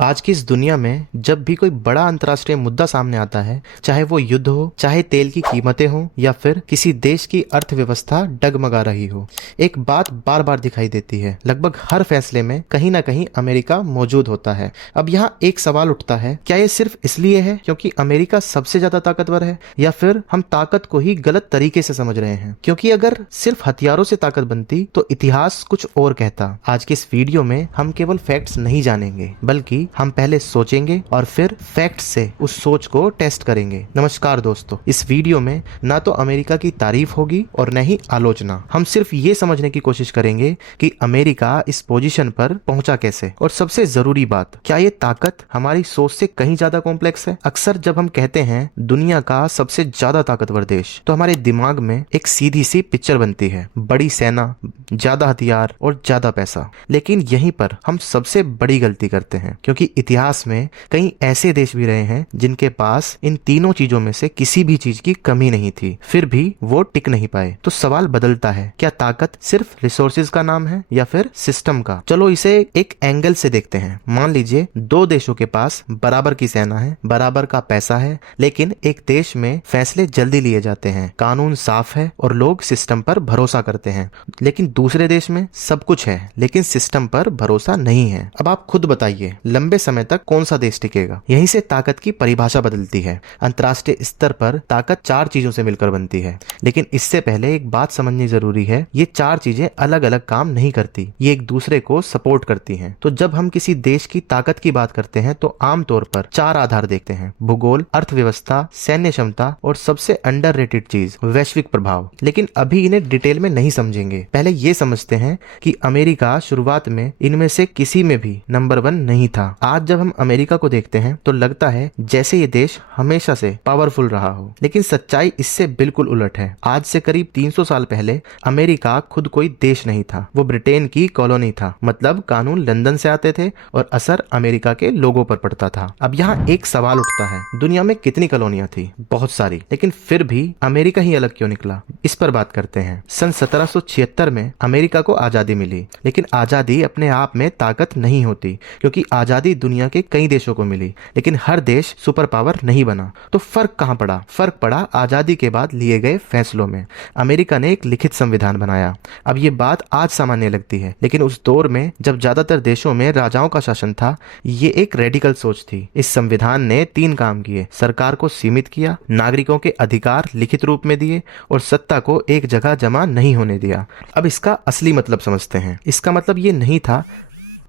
आज की इस दुनिया में जब भी कोई बड़ा अंतर्राष्ट्रीय मुद्दा सामने आता है, चाहे वो युद्ध हो, चाहे तेल की कीमतें हो या फिर किसी देश की अर्थव्यवस्था डगमगा रही हो, एक बात बार बार दिखाई देती है। लगभग हर फैसले में कहीं ना कहीं अमेरिका मौजूद होता है। अब यहाँ एक सवाल उठता है, क्या ये सिर्फ इसलिए है क्योंकि अमेरिका सबसे ज्यादा ताकतवर है, या फिर हम ताकत को ही गलत तरीके से समझ रहे हैं? क्योंकि अगर सिर्फ हथियारों से ताकत बनती तो इतिहास कुछ और कहता। आज की इस वीडियो में हम केवल फैक्ट्स नहीं जानेंगे, बल्कि हम पहले सोचेंगे और फिर फैक्ट से उस सोच को टेस्ट करेंगे। नमस्कार दोस्तों, इस वीडियो में ना तो अमेरिका की तारीफ होगी और न ही आलोचना। हम सिर्फ ये समझने की कोशिश करेंगे कि अमेरिका इस पोजीशन पर पहुंचा कैसे, और सबसे जरूरी बात, क्या ये ताकत हमारी सोच से कहीं ज्यादा कॉम्प्लेक्स है? अक्सर जब हम कहते हैं दुनिया का सबसे ज्यादा ताकतवर देश, तो हमारे दिमाग में एक सीधी सी पिक्चर बनती है, बड़ी सेना, ज्यादा हथियार और ज्यादा पैसा। लेकिन यहीं पर हम सबसे बड़ी गलती करते हैं, क्योंकि इतिहास में कई ऐसे देश भी रहे हैं जिनके पास इन तीनों चीजों में से किसी भी चीज की कमी नहीं थी, फिर भी वो टिक नहीं पाए। तो सवाल बदलता है, क्या ताकत सिर्फ रिसोर्सेज का नाम है या फिर सिस्टम का? चलो इसे एक एंगल से देखते हैं। मान लीजिए दो देशों के पास बराबर की सेना है, बराबर का पैसा है, लेकिन एक देश में फैसले जल्दी लिए जाते हैं, कानून साफ है और लोग सिस्टम पर भरोसा करते हैं। लेकिन दूसरे देश में सब कुछ है लेकिन सिस्टम पर भरोसा नहीं है। अब आप खुद बताइए, लंबे समय तक कौन सा देश टिकेगा? यहीं से ताकत की परिभाषा बदलती है। अंतर्राष्ट्रीय स्तर पर ताकत चार चीजों से मिलकर बनती है, लेकिन इससे पहले एक बात समझनी जरूरी है, ये चार चीजें अलग अलग काम नहीं करती, ये एक दूसरे को सपोर्ट करती हैं। तो जब हम किसी देश की ताकत की बात करते हैं तो आमतौर पर चार आधार देखते हैं: भूगोल, अर्थव्यवस्था, सैन्य क्षमता और सबसे अंडररेटेड चीज, वैश्विक प्रभाव। लेकिन अभी इन्हें डिटेल में नहीं समझेंगे। पहले ये समझते हैं कि अमेरिका शुरुआत में इनमें से किसी में भी नंबर 1 नहीं था। आज जब हम अमेरिका को देखते हैं तो लगता है जैसे ये देश हमेशा से पावरफुल रहा हो, लेकिन सच्चाई इससे बिल्कुल उलट है। आज से करीब 300 साल पहले अमेरिका खुद कोई देश नहीं था, वो ब्रिटेन की कॉलोनी था। मतलब कानून लंदन से आते थे और असर अमेरिका के लोगों पर पड़ता था। अब यहाँ एक सवाल उठता है, दुनिया में कितनी कॉलोनियां थी? बहुत सारी, लेकिन फिर भी अमेरिका ही अलग क्यों निकला? इस पर बात करते हैं। सन 1776 में अमेरिका को आजादी मिली, लेकिन आजादी अपने आप में ताकत नहीं होती, क्योंकि आजादी दुनिया के कई देशों को मिली, लेकिन हर देश सुपर पावर नहीं बना। तो फर्क कहां पड़ा? फर्क पड़ा आजादी के बाद लिए गए फैसलों में। अमेरिका ने एक लिखित संविधान बनाया। अब ये बात आज सामान्य लगती है, लेकिन उस दौर में जब ज्यादातर देशों में राजाओं का शासन था, ये एक रेडिकल सोच थी। इस संविधान ने 3 काम किए: सरकार को सीमित किया, नागरिकों के अधिकार लिखित रूप में दिए और सत्ता को एक जगह जमा नहीं होने दिया। अब इसका असली मतलब समझते हैं। इसका मतलब ये नहीं था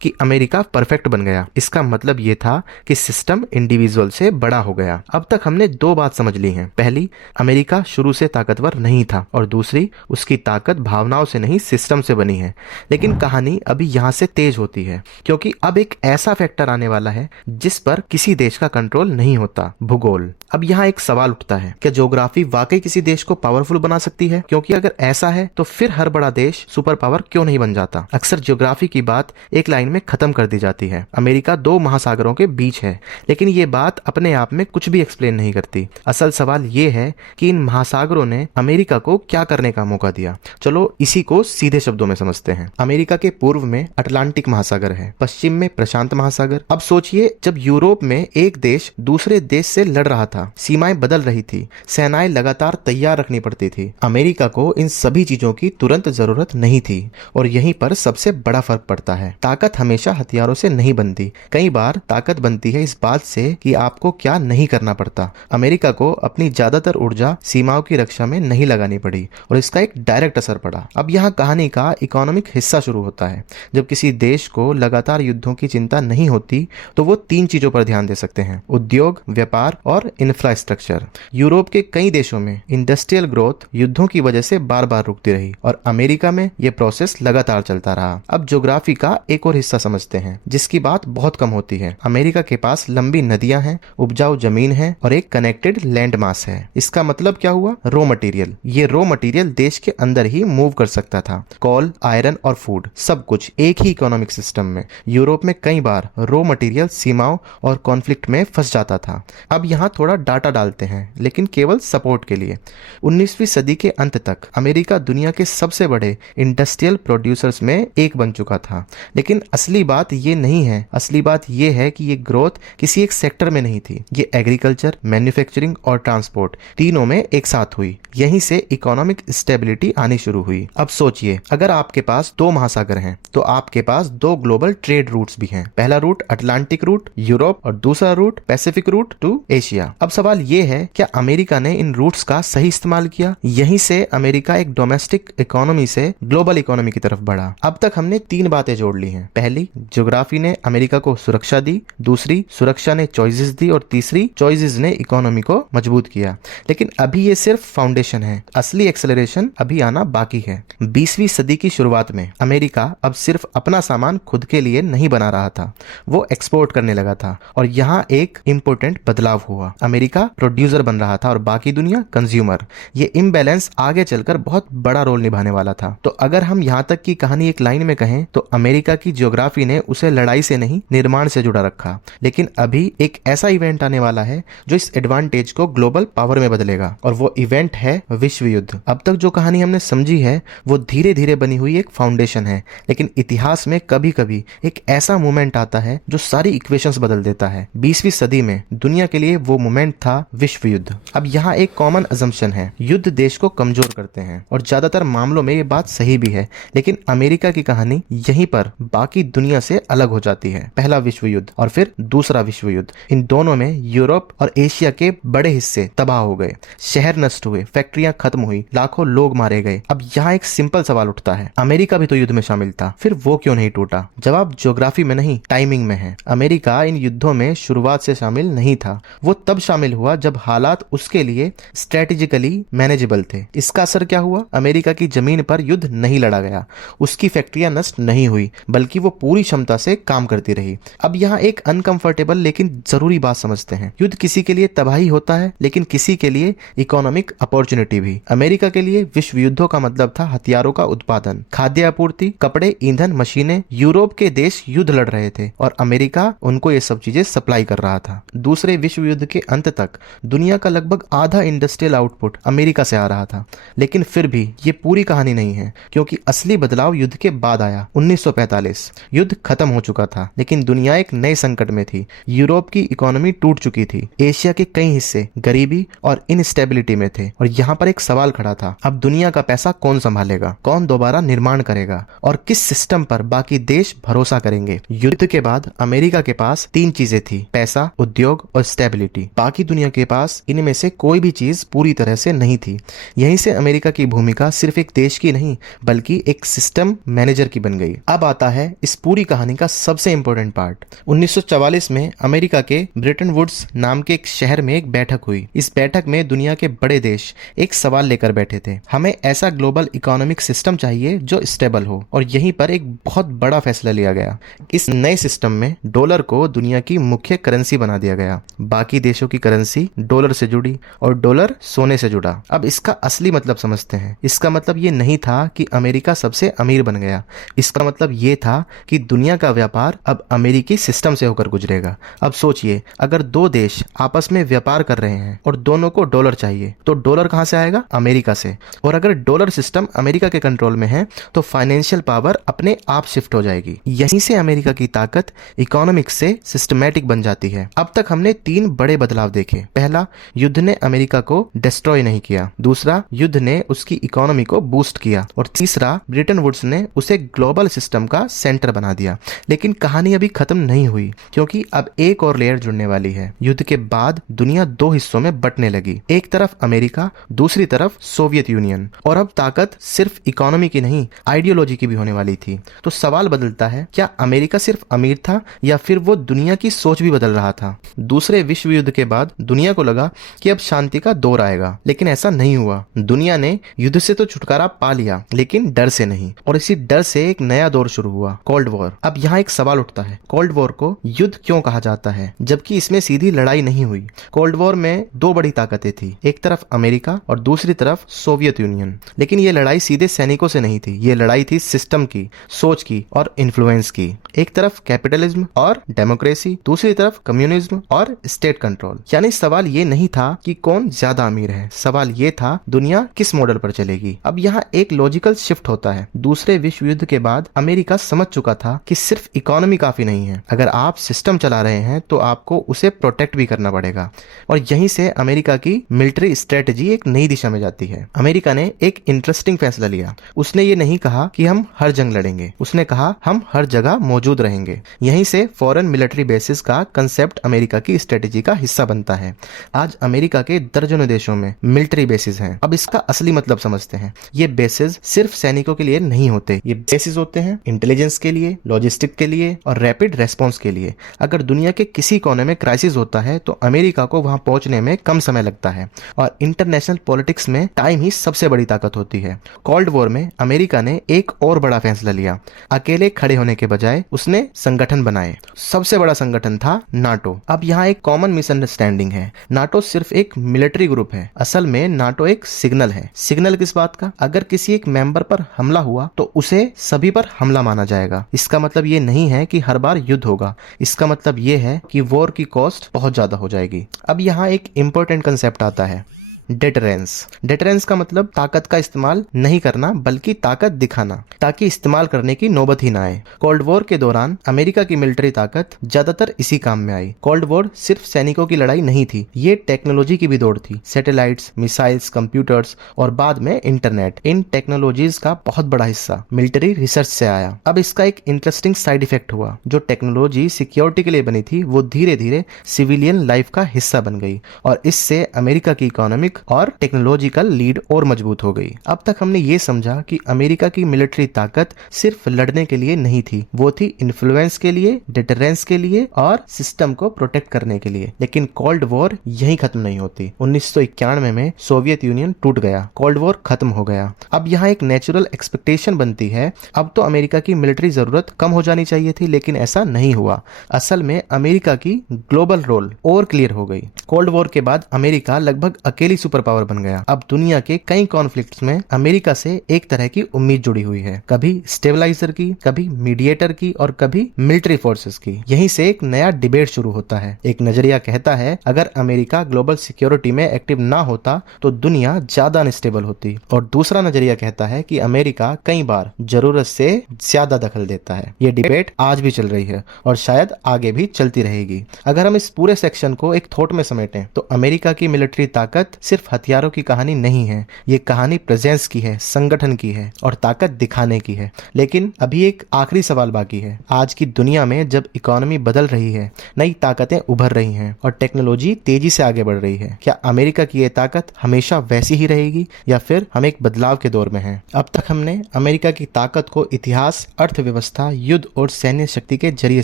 कि अमेरिका परफेक्ट बन गया, इसका मतलब ये था कि सिस्टम इंडिविजुअल से बड़ा हो गया। अब तक हमने 2 बात समझ ली हैं। पहली, अमेरिका शुरू से ताकतवर नहीं था, और दूसरी, उसकी ताकत भावनाओं से नहीं सिस्टम से बनी है। लेकिन कहानी अभी यहाँ से तेज होती है, क्योंकि अब एक ऐसा फैक्टर आने वाला है जिस पर किसी देश का कंट्रोल नहीं होता: भूगोल। अब यहाँ एक सवाल उठता है, क्या ज्योग्राफी वाकई किसी देश को पावरफुल बना सकती है? क्योंकि अगर ऐसा है तो फिर हर बड़ा देश सुपर पावर क्यों नहीं बन जाता? अक्सर ज्योग्राफी की बात एक लाइन में खत्म कर दी जाती है: अमेरिका 2 महासागरों के बीच है। लेकिन ये बात अपने आप में कुछ भी एक्सप्लेन नहीं करती। असल सवाल ये है कि इन महासागरों ने अमेरिका को क्या करने का मौका दिया। चलो इसी को सीधे शब्दों में समझते हैं। अमेरिका के पूर्व में अटलांटिक महासागर है, पश्चिम में प्रशांत महासागर। अब सोचिए, जब यूरोप में एक देश दूसरे देश से लड़ रहा था, सीमाएं बदल रही थी, सेनाएं लगातार तैयार रखनी पड़ती थी, अमेरिका को इन सभी चीजों की तुरंत जरूरत नहीं थी। और यहीं पर सबसे बड़ा फर्क पड़ता है। ताकत हमेशा हथियारों से नहीं बनती, कई बार ताकत बनती है इस बात से कि आपको क्या नहीं करना पड़ता। अमेरिका को अपनी ज्यादातर ऊर्जा सीमाओं की रक्षा में नहीं लगानी पड़ी, और इसका एक डायरेक्ट असर पड़ा। अब यहाँ कहानी का इकोनॉमिक हिस्सा शुरू होता है। जब किसी देश को लगातार युद्धों की चिंता नहीं होती तो वो 3 चीजों पर ध्यान दे सकते हैं: उद्योग, व्यापार और इंफ्रास्ट्रक्चर। यूरोप के कई देशों में इंडस्ट्रियल ग्रोथ युद्धों की वजह से बार बार रुकती रही, और अमेरिका में यह प्रोसेस लगातार चलता रहा। अब ज्योग्राफी का एक और हिस्सा समझते हैं जिसकी बात बहुत कम होती है। अमेरिका के पास लंबी नदियां हैं, उपजाऊ जमीन है और एक कनेक्टेड लैंड मास है। इसका मतलब क्या हुआ? Raw material. ये रॉ मटेरियल देश के अंदर ही मूव कर सकता था। कोल, आयरन और फूड, सब कुछ एक ही इकोनॉमिक सिस्टम में। यूरोप में कई बार रॉ मटेरियल सीमाओं और कॉन्फ्लिक्ट में फंस जाता था। अब यहाँ थोड़ा डाटा डालते हैं, लेकिन केवल सपोर्ट के लिए। 19वीं सदी के अंत तक अमेरिका दुनिया के सबसे बड़े इंडस्ट्रियल प्रोड्यूसर्स में एक बन चुका था, लेकिन असली बात ये नहीं है, असली बात ये है कि ये ग्रोथ किसी एक सेक्टर में नहीं थी, ये एग्रीकल्चर, मैन्युफैक्चरिंग और ट्रांसपोर्ट तीनों में एक साथ हुई। यहीं से इकोनॉमिक स्टेबिलिटी आनी शुरू हुई। अब सोचिए, अगर आपके पास दो महासागर हैं तो आपके पास दो ग्लोबल ट्रेड रूट्स भी हैं। पहला रूट अटलांटिक रूट यूरोप और दूसरा route Pacific route to Asia. अब सवाल ये है, क्या अमेरिका ने इन रूट्स का सही इस्तेमाल किया? यहीं से अमेरिका एक डोमेस्टिक इकोनॉमी से ग्लोबल इकोनॉमी की तरफ बढ़ा। अब तक हमने तीन बातें जोड़ ली हैं। पहली, ज्योग्राफी ने अमेरिका को सुरक्षा दी, दूसरी, सुरक्षा ने चॉइसेस दी और तीसरी, चॉइसेस ने इकोनॉमी को मजबूत किया। लेकिन अभी ये सिर्फ फाउंडेशन है, असली एक्सेलरेशन अभी आना बाकी है। 20वीं सदी की शुरुआत में अमेरिका अब सिर्फ अपना सामान खुद के लिए नहीं बना रहा था, वो एक्सपोर्ट करने लगा था। और यहाँ एक इंपॉर्टेंट बदलाव हुआ, अमेरिका प्रोड्यूसर बन रहा था और बाकी दुनिया कंज्यूमर। ये इम्बैलेंस आगे चलकर बहुत बड़ा रोल निभाने वाला था। तो अगर हम यहाँ तक की कहानी एक लाइन में कहें तो अमेरिका की ज्योग्राफी ने उसे लड़ाई से नहीं, निर्माण से जुड़ा रखा। लेकिन अभी एक ऐसा इवेंट आने वाला है जो इस एडवांटेज को ग्लोबल पावर में बदलेगा, और वो इवेंट है विश्व युद्ध। अब तक जो कहानी हमने समझी है वो धीरे धीरे बनी हुई एक फाउंडेशन है, लेकिन इतिहास में कभी कभी एक ऐसा मोमेंट आता है जो सारी इक्वेशंस बदल देता है। 20वीं सदी में दुनिया के लिए वो मोमेंट था विश्व युद्ध। अब यहाँ एक कॉमन अजम्पशन है, युद्ध देश को कमजोर करते हैं, और ज्यादातर मामलों में ये बात सही भी है। लेकिन अमेरिका की कहानी यहीं पर बाकी दुनिया से अलग हो जाती है। पहला विश्व युद्ध और फिर दूसरा विश्व युद्ध, इन दोनों में यूरोप और एशिया के बड़े हिस्से तबाह हो गए, शहर नष्ट हुए, फैक्ट्रियां खत्म हुई, लाखों लोग मारे गए। अब यहाँ एक सिंपल सवाल उठता है, अमेरिका भी तो युद्ध में शामिल था, फिर वो क्यों नहीं टूटा? जवाब ज्योग्राफी में नहीं, टाइमिंग में है। अमेरिका इन युद्धों में शुरुआत से शामिल नहीं था, वो तब शामिल हुआ जब हालात उसके लिए स्ट्रेटेजिकली मैनेजेबल थे। इसका असर क्या हुआ? अमेरिका की जमीन पर युद्ध नहीं लड़ा गया, उसकी फैक्ट्रियां नष्ट नहीं हुई, बल्कि वो पूरी क्षमता से काम करती रही। अब यहाँ एक अनकंफर्टेबल लेकिन जरूरी बात समझते हैं, युद्ध किसी के लिए तबाही होता है, लेकिन किसी के लिए इकोनॉमिक अपॉर्चुनिटी भी। अमेरिका के लिए विश्व युद्धों का मतलब था हथियारों का उत्पादन, खाद्य आपूर्ति, कपड़े, ईंधन, मशीनें। यूरोप के देश युद्ध लड़ रहे थे और अमेरिका उनको ये सब चीजें सप्लाई कर रहा था। दूसरे विश्व युद्ध के अंत तक दुनिया का लगभग आधा इंडस्ट्रियल आउटपुट अमेरिका से आ रहा था। लेकिन फिर भी ये पूरी कहानी नहीं है, क्योंकि असली बदलाव युद्ध के बाद आया। 1945 युद्ध खत्म हो चुका था, लेकिन दुनिया एक नए संकट में थी। यूरोप की इकोनॉमी टूट चुकी थी, एशिया के कई हिस्से गरीबी और इनस्टेबिलिटी में थे, और यहाँ पर एक सवाल खड़ा था, अब दुनिया का पैसा कौन संभालेगा, कौन दोबारा निर्माण करेगा, और किस सिस्टम पर बाकी देश भरोसा करेंगे? युद्ध के बाद अमेरिका के पास तीन चीजें थी, पैसा, उद्योग और स्टेबिलिटी। बाकी दुनिया के पास इनमें से कोई भी चीज पूरी तरह से नहीं थी। यहीं से अमेरिका की भूमिका सिर्फ एक देश की नहीं, बल्कि एक सिस्टम मैनेजर की बन गई। अब आता है इस पूरी कहानी का सबसे इंपॉर्टेंट पार्ट। 1944 में अमेरिका के ब्रिटन वुड्स नाम के एक शहर में एक बैठक हुई। इस बैठक में दुनिया के बड़े देश एक सवाल लेकर बैठे थे, हमें ऐसा ग्लोबल इकोनॉमिक सिस्टम चाहिए जो स्टेबल हो। और यहीं पर एक बहुत बड़ा फैसला लिया गया। इस नए सिस्टम में डॉलर को दुनिया की मुख्य करेंसी बना दिया गया। बाकी देशों की करेंसी डॉलर से जुड़ी और डॉलर सोने से जुड़ा। अब इसका असली मतलब समझते हैं। इसका मतलब ये नहीं था कि अमेरिका सबसे अमीर बन गया, इसका मतलब ये था कि दुनिया का व्यापार अब अमेरिकी सिस्टम से होकर गुजरेगा। अब सोचिए, अगर दो देश आपस में व्यापार कर रहे हैं और दोनों को डॉलर चाहिए, तो डॉलर कहां से आएगा? अमेरिका से। और अगर डॉलर सिस्टम अमेरिका के कंट्रोल में है तो फाइनेंशियल पावर अपने आप शिफ्ट हो जाएगी। यहीं से अमेरिका की ताकत इकोनॉमिक्स से सिस्टमैटिक बन जाती है। अब तक हमने तीन बड़े बदलाव देखे। पहला, युद्ध ने अमेरिका को डिस्ट्रॉय नहीं किया। दूसरा, युद्ध ने उसकी इकोनॉमी को बूस्ट किया। और तीसरा, ब्रिटन वुड्स ने उसे ग्लोबल सिस्टम का सेंटर बना दिया। लेकिन कहानी अभी खत्म नहीं हुई, क्योंकि अब एक और लेयर जुड़ने वाली है। युद्ध के बाद दुनिया दो हिस्सों में बंटने लगी, एक तरफ अमेरिका, दूसरी तरफ सोवियत यूनियन। और अब ताकत सिर्फ इकोनॉमी की नहीं, आइडियोलॉजी की भी होने वाली थी। तो सवाल बदलता है, क्या अमेरिका सिर्फ अमीर था या फिर वो दुनिया की सोच भी बदल रहा था? दूसरे विश्व युद्ध के बाद दुनिया को लगा कि अब शांति का दौर आएगा, लेकिन ऐसा नहीं हुआ। दुनिया ने युद्ध से तो छुटकारा पा लिया, लेकिन डर से नहीं। और इसी डर से एक नया दौर शुरू हुआ, कोल्ड वॉर। अब यहाँ एक सवाल उठता है, कोल्ड वॉर को युद्ध क्यों कहा जाता है जबकि इसमें सीधी लड़ाई नहीं हुई? कोल्ड वॉर में दो बड़ी ताकतें थी, एक तरफ अमेरिका और दूसरी तरफ सोवियत यूनियन। लेकिन ये लड़ाई सीधे सैनिकों से नहीं थी, ये लड़ाई थी सिस्टम की, सोच की और इन्फ्लुएंस की। एक तरफ कैपिटलिज्म और डेमोक्रेसी, दूसरी तरफ कम्युनिज्म और स्टेट कंट्रोल। यानी सवाल ये नहीं था कि कौन ज्यादा अमीर है, सवाल ये था दुनिया किस मॉडल पर चलेगी। अब यहाँ एक लॉजिकल शिफ्ट होता है। दूसरे विश्व युद्ध के बाद अमेरिका समझ चुका चुका था कि सिर्फ इकोनॉमी काफी नहीं है, अगर आप सिस्टम चला रहे हैं तो आपको उसे प्रोटेक्ट भी करना पड़ेगा। और यहीं से अमेरिका की मिलिट्री स्ट्रेटेजी एक नई दिशा में जाती है। अमेरिका ने एक इंटरेस्टिंग फैसला लिया। उसने ये नहीं कहा कि हम हर जंग लड़ेंगे, उसने कहा हम हर जगह मौजूद रहेंगे। यहीं से फॉरेन मिलिट्री बेसिस का कंसेप्ट अमेरिका की स्ट्रेटेजी का हिस्सा बनता है। आज अमेरिका के दर्जनों देशों में मिलिट्री बेसिस हैं। अब इसका असली मतलब समझते हैं। ये बेसिस सिर्फ सैनिकों के लिए नहीं होते, ये बेसिस होते हैं इंटेलिजेंस के लिए, लॉजिस्टिक के लिए और रैपिड रेस्पॉन्स के लिए। अगर दुनिया के किसी कोने में क्राइसिस होता है तो अमेरिका को वहां पहुंचने में कम समय लगता है। और इंटरनेशनल पॉलिटिक्स में टाइम ही सबसे बड़ी ताकत होती है। कोल्ड वॉर में अमेरिका ने एक और बड़ा फैसला लिया। अकेले खड़े होने के बजाय उसने संगठन बनाए। सबसे बड़ा संगठन था नाटो। अब यहाँ एक कॉमन मिसअंडरस्टैंडिंग है। नाटो सिर्फ एक मिलिट्री ग्रुप है, असल में नाटो एक सिग्नल है। सिग्नल किस बात का? अगर किसी एक मेंबर पर हमला हुआ तो उसे सभी पर हमला माना जाएगा। इसका मतलब ये नहीं है कि हर बार युद्ध होगा, इसका मतलब ये है कि वॉर की कॉस्ट बहुत ज्यादा हो जाएगी। अब यहाँ एक इंपॉर्टेंट कंसेप्ट आता है, डेटरेंस। डेटरेंस का मतलब ताकत का इस्तेमाल नहीं करना बल्कि ताकत दिखाना, ताकि इस्तेमाल करने की नौबत ही ना आए। कोल्ड वॉर के दौरान अमेरिका की मिलिट्री ताकत ज्यादातर इसी काम में आई। कोल्ड वॉर सिर्फ सैनिकों की लड़ाई नहीं थी, ये टेक्नोलॉजी की भी दौड़ थी। सैटेलाइट्स, मिसाइल्स, कंप्यूटर्स और बाद में इंटरनेट, इन टेक्नोलॉजीज का बहुत बड़ा हिस्सा मिलिट्री रिसर्च से आया। अब इसका एक इंटरेस्टिंग साइड इफेक्ट हुआ। जो टेक्नोलॉजी सिक्योरिटी के लिए बनी थी वो धीरे धीरे सिविलियन लाइफ का हिस्सा बन गई और इससे अमेरिका की इकोनॉमिक और टेक्नोलॉजिकल लीड और मजबूत हो गई। अब तक हमने ये समझा कि अमेरिका की मिलिट्री ताकत सिर्फ लड़ने के लिए नहीं थी, वो थी इन्फ्लुएंस के लिए, डिटरेंस के लिए और सिस्टम को प्रोटेक्ट करने के लिए। लेकिन कोल्ड वॉर यहीं खत्म नहीं होती। 1991 में सोवियत यूनियन टूट गया, कोल्ड वॉर खत्म हो गया। अब यहाँ एक नेचुरल एक्सपेक्टेशन बनती है, अब तो अमेरिका की मिलिट्री जरूरत कम हो जानी चाहिए थी, लेकिन ऐसा नहीं हुआ। असल में अमेरिका की ग्लोबल रोल और क्लियर हो गई। कोल्ड वॉर के बाद अमेरिका लगभग अकेली सुपर पावर बन गया। अब दुनिया के कई कॉन्फ्लिक्ट्स में अमेरिका से एक तरह की उम्मीद जुड़ी हुई है, कभी स्टेबलाइजर की, कभी मीडिएटर की और कभी मिलिट्री फोर्सेस की। यहीं से एक नया डिबेट शुरू होता है। एक नजरिया कहता है अगर अमेरिका ग्लोबल सिक्योरिटी में एक्टिव ना होता तो दुनिया ज्यादा अनस्टेबल होती, और दूसरा नजरिया कहता है कि अमेरिका कई बार जरूरत से ज्यादा दखल देता है। ये डिबेट आज भी चल रही है और शायद आगे भी चलती रहेगी। अगर हम इस पूरे सेक्शन को एक थॉट में समेटें तो अमेरिका की मिलिट्री ताकत सिर्फ हथियारों की कहानी नहीं है, ये कहानी प्रेजेंस की है, संगठन की है और ताकत दिखाने की है। लेकिन अभी एक आखिरी सवाल बाकी है। आज की दुनिया में जब इकोनॉमी बदल रही है, नई ताकतें उभर रही हैं और टेक्नोलॉजी तेजी से आगे बढ़ रही है, क्या अमेरिका की ये ताकत हमेशा वैसी ही रहेगी या फिर हम एक बदलाव के दौर में हैं? अब तक हमने अमेरिका की ताकत को इतिहास, अर्थव्यवस्था, युद्ध और सैन्य शक्ति के जरिए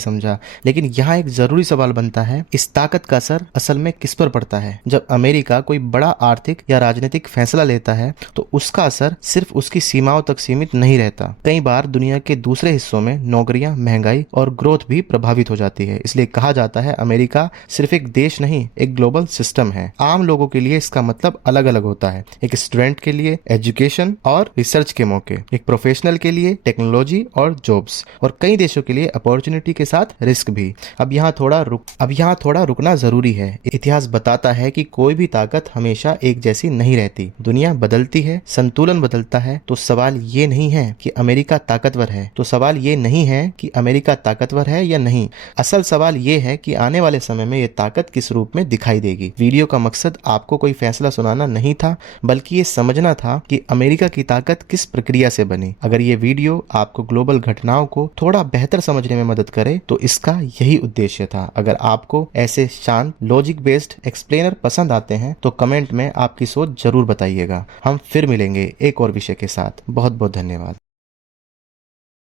समझा, लेकिन यहाँ एक जरूरी सवाल बनता है, इस ताकत का असर असल में किस पर पड़ता है? जब अमेरिका कोई बड़ा आर्थिक या राजनीतिक फैसला लेता है तो उसका असर सिर्फ उसकी सीमाओं तक सीमित नहीं रहता। कई बार दुनिया के दूसरे हिस्सों में नौकरियां, महंगाई और ग्रोथ भी प्रभावित हो जाती है। इसलिए कहा जाता है अमेरिका सिर्फ एक देश नहीं, एक ग्लोबल सिस्टम है। आम लोगों के लिए इसका मतलब अलग अलग होता है। एक स्टूडेंट के लिए एजुकेशन और रिसर्च के मौके, एक प्रोफेशनल के लिए टेक्नोलॉजी और जॉब्स, और कई देशों के लिए अपॉर्चुनिटी के साथ रिस्क भी। अब यहाँ थोड़ा रुकना जरूरी है। इतिहास बताता है कि कोई भी ताकत हमेशा एक जैसी नहीं रहती। दुनिया बदलती है, संतुलन बदलता है। तो सवाल ये नहीं है कि अमेरिका ताकतवर है या नहीं। असल सवाल ये है कि आने वाले समय में ये ताकत किस रूप में दिखाई देगी। वीडियो का मकसद आपको कोई फैसला सुनाना नहीं था, बल्कि ये समझना था कि अमेरिका की ताकत किस प्रक्रिया से बनी। अगर ये वीडियो आपको ग्लोबल घटनाओं को थोड़ा बेहतर समझने में मदद करे तो इसका यही उद्देश्य था। अगर आपको ऐसे शांत, लॉजिक बेस्ड एक्सप्लेनर पसंद आते हैं तो कमेंट में आपकी सोच जरूर बताइएगा। हम फिर मिलेंगे एक और विषय के साथ। बहुत बहुत धन्यवाद।